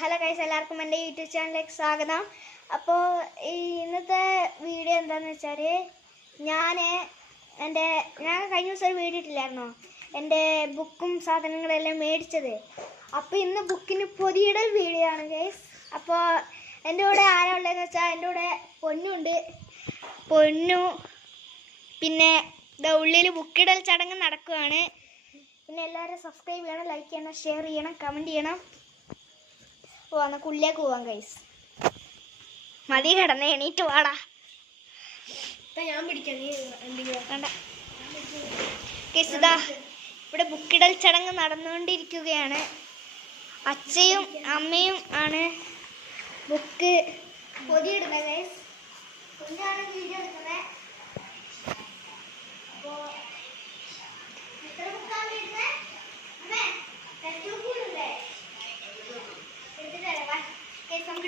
Hello കൈസ് എല്ലാവർക്കും എന്റെ YouTube ചാനലിലേക്ക് സ്വാഗതം. അപ്പോൾ ഈ ഇന്നത്തെ വീഡിയോ എന്താണെന്ന് വെച്ചാൽ ഞാൻ എന്റെ ഞാൻ കഴിഞ്ഞ ദിവസം ഒരു വീഡിയോ ഇട്ടില്ലായിരുന്നോ? എന്റെ ബുക്കും സാധനങ്ങളെല്ലാം മേടിച്ചത്. അപ്പോൾ ഇന്ന് ബുക്കിന് പൊതിയിടൽ വീഡിയോ ആണ് ഗൈസ് അപ്പോൾ എന്റെ കൂടെ ആരാ ഉള്ളതെന്ന് വെച്ചാൽ എന്റെ കൂടെ പൊന്നുണ്ട്. പൊന്നു പിന്നെ ഉള്ളിൽ ബുക്കിടൽ ചടങ്ങ് നടക്കുകയാണ് പിന്നെ എല്ലാവരും സബ്സ്ക്രൈബ് ചെയ്യണം ലൈക്ക് ചെയ്യണം ഷെയർ ചെയ്യണം കമന്റ് ചെയ്യണം. ഓ എന്നാൽ പോവാൻ പോവാം ഗൈസ് മതി കിടന്ന് എണീറ്റ് വാടാ. ഞാൻ പിടിക്കാം. വേണ്ട. ഇതാ ഇവിടെ ബുക്കിടൽ ചടങ്ങ് നടന്നുകൊണ്ടിരിക്കുകയാണ്. അച്ഛയും അമ്മയും ആണ് ബുക്ക് പൊതിയിടുന്നത് വീഡിയോ എടുക്കുന്നത് ഗൈസ്